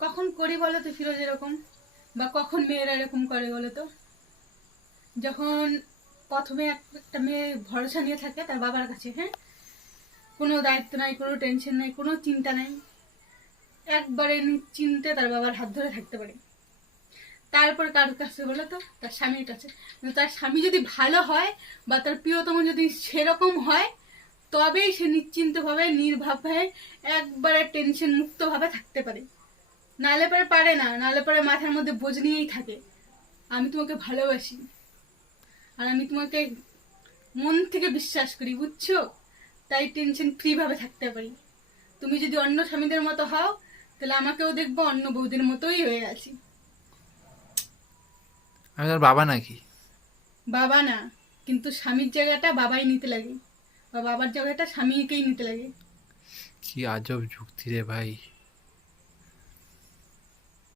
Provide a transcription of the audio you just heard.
কখন করি বলো তো ফিরোজ এরকম, বা কখন মেয়েরা এরকম করে বলো তো? যখন প্রথমে একটা মেয়ে ভরসা নিয়ে থাকে তার বাবার কাছে, হ্যাঁ, কোনো দায়িত্ব নাই, কোনো টেনশন নাই, কোনো চিন্তা নাই, একবারে নিশ্চিন্তে তার বাবার হাত ধরে থাকতে পারে। তারপর কার কাছে বলো তো? তার স্বামীর কাছে। কিন্তু তার স্বামী যদি ভালো হয় বা তার প্রিয়তম যদি সেরকম হয়, তবেই সে নিশ্চিন্তভাবে নির্ভাবে একবারে টেনশন মুক্তভাবে থাকতে পারে। নালে পরে পারে না, নালে পরে মাথার মধ্যে বোঝ নিয়েই থাকে। আমি তোমাকে ভালোবাসি, আর আমি তোমাকে মন থেকে বিশ্বাস করি, বুঝছো? তাই টেনশন ফ্রি ভাবে থাকতে পারি। তুমি যদি অন্য স্বামীদের মতো হও, তাহলে আমাকেও দেখবো অন্য বৌদির মতোই হয়ে আছি। আমি তোর বাবা নাকি? বাবা না, কিন্তু স্বামীর জায়গাটা বাবাই নিতে লাগে, বা বাবার জায়গাটা স্বামীকেই নিতে লাগে। কি আজব যুক্তি রে ভাই।